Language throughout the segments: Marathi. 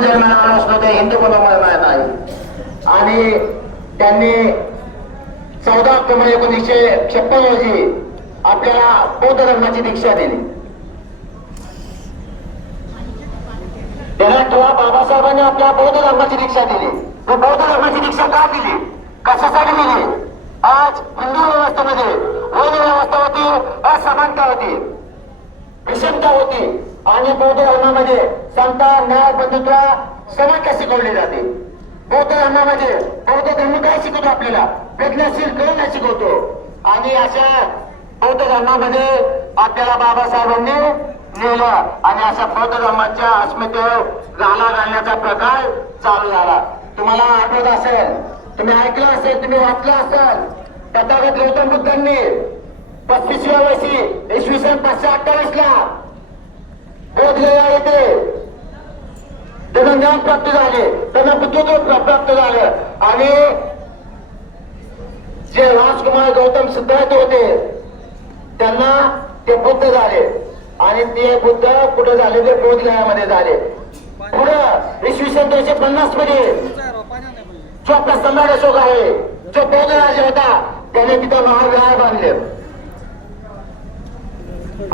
जन्माला आलो असलो ते हिंदू कुटुंबात नाही आणि त्यांनी चौदा ऑक्टोबर एकोणीसशे छप्पन रोजी आपल्याला बौद्ध धर्माची दीक्षा दिली. लक्षात बाबासाहेबांनी आपल्या बौद्ध धर्माची दीक्षा दिली. व बौद्ध धर्माची दीक्षा का दिली? कशासाठी दिली? आज हिंदू व्यवस्थेमध्ये वैद्य व्यवस्था होती असमानता होती विषमता होती. आणि बौद्ध धर्मामध्ये समता न्याय बंधुत्व समानता शिकवली जाते? बौद्ध धर्मामध्ये बौद्ध धर्म काय शिकवतो आपल्याला? प्रज्ञाशील करून शिकवतो. आणि अशा बौद्ध धर्मामध्ये आपल्याला बाबासाहेबांनी नेलं आणि अशा बौद्ध धर्माच्या अस्मितेवर गाला घालण्याचा प्रकार चालू झाला. तुम्हाला आठवत असेल तुम्ही ऐकलं असेल तुम्ही वाचलं असेल तथागत गौतम बुद्धांनी पस्तीसव्या वर्षी इसवी सन पाचशे अठ्ठावीस ला बोधगया येथे ज्ञान प्राप्त झाले त्यांना बुद्धत्व प्राप्त झालं. आणि जे राजकुमार गौतम सिद्धार्थ होते त्यांना ते बुद्ध झाले. आणि ते बुद्ध कुठे झाले? ते बोधगयामध्ये झाले. पुढं इसवी सन दोनशे पन्नासमध्ये जो आपला सम्राट अशोक आहे जो बौद्ध राजा होता त्याने तिथं महाविहार बांधले.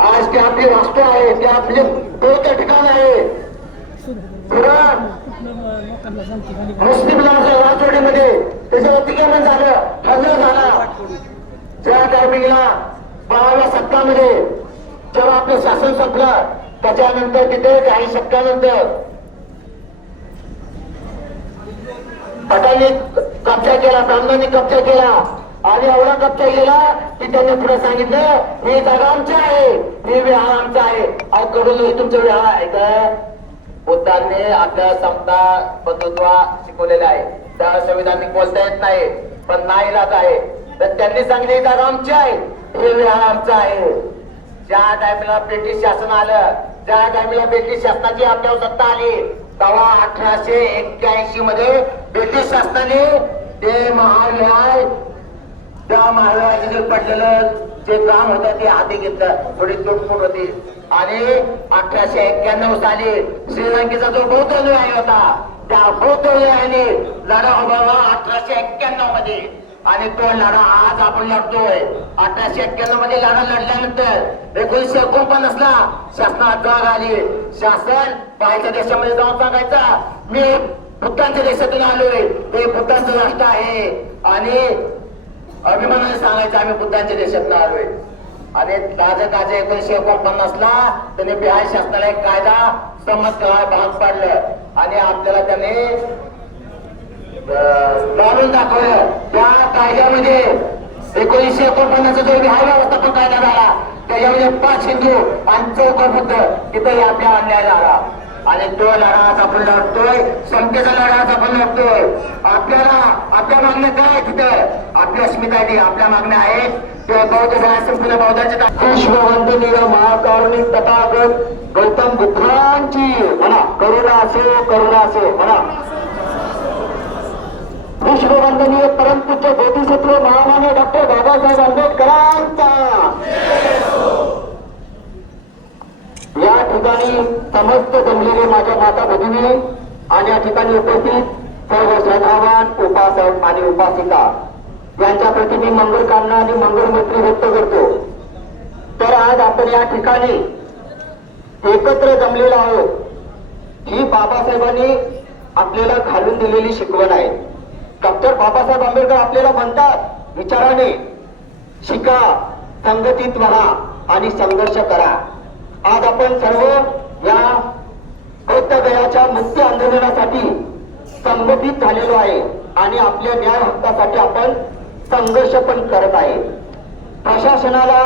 आज ते आपली वास्तू आहे ते आपले बौद्ध ठिकाण आहे. पुढं मुस्लिम राजवाडीमध्ये त्याच्यावर अतिक्रमण झालं हल्ला झाला. त्या टायमिंगला बाराव्या शतकामध्ये जेव्हा आपलं शासन संपलं त्याच्यानंतर तिथे काही शतकानंतर पटांनी कब्जा केला ब्राह्मणांनी कब्जा केला आणि एवढा कब्जा केला की त्यांनी पुढे सांगितलं ही जागा आमची आहे ही विहार आमचा आहे. अहो कडून तुमचं विहार आहे का? बुद्धांनी आपल्या समता बंधुत्व शिकवलेले आहे त्या संविधानिक बोलता येत नाही पण नाही राहत आहे. तर त्यांनी सांगितले ही जागा आहे. हे विहार आमचं आहे. ज्या टायमेला ब्रिटिश शासन आलं ज्या टायमेला ब्रिटिश शासनाची आपल्यावर सत्ता आली तेव्हा अठराशे एक्क्याऐंशी मध्ये ब्रिटिश शासनाने ते महाविहार त्या महाविहाराचे जर पडलेलं जे काम होतं ते हाती घेतलं. थोडी तोडफोड होती. आणि अठराशे एक्क्याण्णव साली श्रीलंकेचा जो बौद्ध न्याय होता त्या बौद्ध न्यायाने लढा उभारला अठराशे एक्क्याण्णवमध्ये. आणि तो लढा आज आपण लढतोय. अठराशे एक्क्याण्णवमध्ये लढा लढल्यानंतर एकोणीशे एकोणपन्नास ला शासनात जाग आली. शासन बाहेरच्या देशामध्ये जाऊन सांगायचा मी बुद्धांच्या देशातून आलोय. ते बुद्धांचं राष्ट्र आहे. आणि अभिमानाने सांगायचं आम्ही बुद्धांच्या देशात आलोय आणि ताजं ताजे एकोणीशे एकोणपन्नास ला त्यांनी बिहार शासनाला एक कायदा संमत करायला भाग पाडलं. आणि आपल्याला त्याने लावून दाखवलं. त्या कायद्यामध्ये एकोणीशे एकोणपन्नास जो बिहार व्यवस्थापन कायदा झाला त्याच्यामध्ये पाच हिंदू आणि चौक बुद्ध तिथे आपल्या अन्याय झाला आणि तो लढा आपण लढतोय समतेचा लढा आपण लढतोय. आपल्याला आपल्या मागण्या काय तिथं? आपली अस्मिता ती. आपल्या मागण्या आहेत. ते बौद्ध संपूर्ण बौद्धांचे विश्ववंदनीय महाकारुणिक तथागत गौतम बुद्धांची. म्हणा करुणा असो करुणा असो म्हणा. विश्ववंदनीय परमपूज्य बोधिसत्व महामान्य डॉक्टर बाबासाहेब आंबेडकरांचा या ठिकाणी समस्त जमलेले माझ्या माता भगिनी आणि या ठिकाणी उपस्थित सर्व श्रद्धावान उपासक आणि उपासिका यांच्या प्रती मी मंगल कामना आणि मंगल मैत्री व्यक्त करतो. तर आज आपण या ठिकाणी एकत्र जमलेलो आहोत. ही बाबासाहेबांनी आपल्याला घालून दिलेली शिकवण आहे. डॉक्टर बाबासाहेब आंबेडकर आपल्याला म्हणतात विचाराने शिका संघटित व्हा आणि संघर्ष करा. आज आपण सर्व या बौद्ध मुक्ती आंदोलनासाठी संघटित झालेलो आहे आणि आपल्या न्याय हक्कासाठी आपण संघर्ष पण करत आहे. प्रशासनाला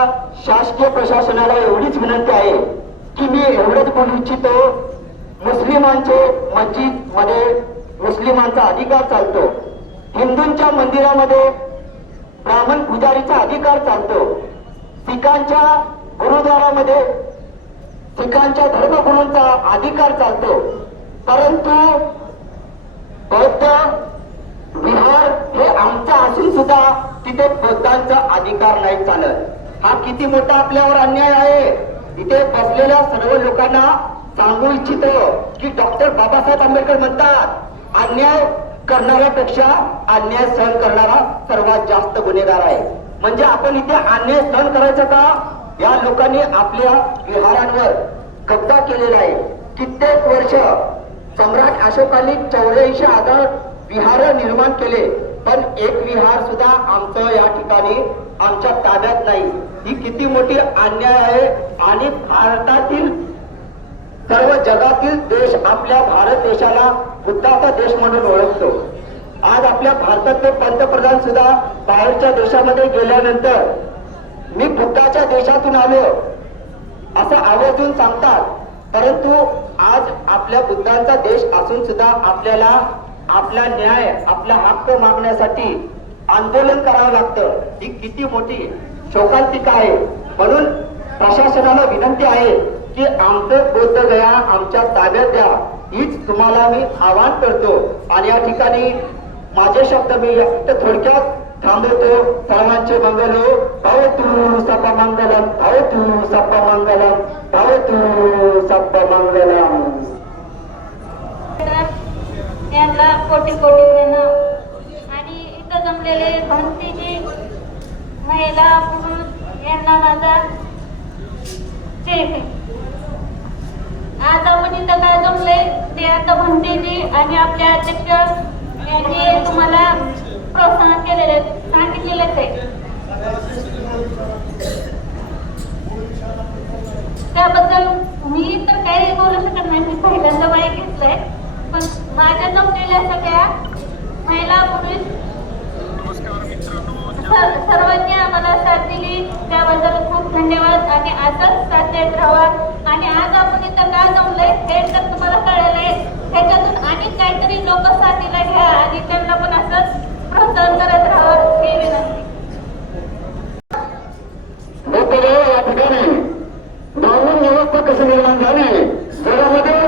शासकीय प्रशासनाला एवढीच विनंती आहे की मी एवढंच बोलू इच्छितो मुस्लिमांचे मस्जिदमध्ये मुस्लिमांचा अधिकार चालतो हिंदूंच्या मंदिरामध्ये ब्राह्मण पुजारीचा अधिकार चालतो सिखांच्या गुरुद्वारामध्ये सिखांच्या धर्मगुरूंचा अधिकार चालतो. परंतु बौद्ध विहार हे आमचा असून सुद्धा तिथे बौद्धांचा अधिकार नाही चालत. हा किती मोठा आपल्यावर अन्याय आहे. इथे बसलेल्या सर्व लोकांना सांगू इच्छितो की डॉक्टर बाबासाहेब आंबेडकर म्हणतात अन्याय करणाऱ्यापेक्षा अन्याय सहन करणारा सर्वात जास्त गुन्हेगार आहे. म्हणजे आपण इथे अन्याय सहन करायचं का? या लोकांनी आपल्या विहारांवर कब्जा केलेला आहे. कित्येक वर्ष सम्राट अशोकांनी चौऱ्याऐंशी हजार विहार निर्माण केले पण एक विहार सुद्धा आमचं या ठिकाणी आमच्या ताब्यात नाही. ही किती मोठी अन्याय आहे आणि भारतातील सर्व जगातील देश आपल्या भारत देशाला बुद्धाचा देश म्हणून ओळखतो. आज आपल्या भारतातले पंतप्रधान सुद्धा बाहेरच्या देशामध्ये गेल्यानंतर मी बुद्धाच्या देशातून आलो असं आवर्जून सांगतात. परंतु आज आपल्या बुद्धांचा देश असून सुद्धा आपल्याला आपला न्याय आपला हक्क मागण्यासाठी आंदोलन करावं लागतं. ही किती मोठी शोकांतिका आहे. म्हणून प्रशासनाला विनंती आहे की आमचं बौद्ध गया आमच्या ताब्यात द्या. हीच तुम्हाला मी आवाहन करतो. आणि या ठिकाणी माझे शब्द मी थोडक्यात थांबवतो. सर्वांचे मंगल हो. भवतु सप्प मंगलम. पावतू सप्प मंगलम. पावतू सप्प मंगलम. यांना कोटी कोटी देणं आणि इथं जमलेले भंतीजी महिला पुरुष यांना माझा हो. आज आपण इथं काय जमले ते आता भंतीजी आणि आपले अध्यक्ष यांनी तुम्हाला प्रोत्साहन केलेले सांगितलेलेच आहे. त्याबद्दल मी तर काही बोलू शकत नाही. मी पहिल्यांदा बाईक घेतलंय. पण माझ्या जमलेल्या सगळ्या महिला पुरुष सर्वांनी आम्हाला साथ दिली. त्याबद्दल खूप धन्यवाद. आणि असंच साथ देत राहा आणि आज आपण इथं का जमलंय? हे तर तुम्हाला कळलंय आहे. आणि काहीतरी लोक साथीला घ्या. आणि त्यांना पण असंच प्रोत्साहन करत राहा ही विनंती लोकदेव या ठिकाणी ब्राह्मण व्यवस्था कशी निर्माण झाली? जगामध्ये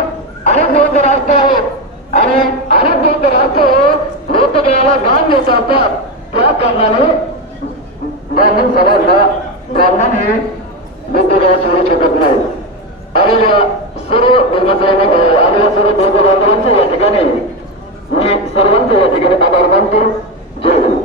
अनेक बौद्ध राष्ट्र आहेत आणि अनेक बौद्ध राष्ट्र लोकदेवाला दान देत असतात. त्या कारणाने ब्राह्मण समाजला ब्राह्मण हे बुद्धदेव सोडू शकत नाही आणि या सर्व धर्मसैनिक आणि या सर्व बौद्ध बांधवांचे या ठिकाणी मी सर्वांचे या ठिकाणी आभार मानतो. जय हिंद.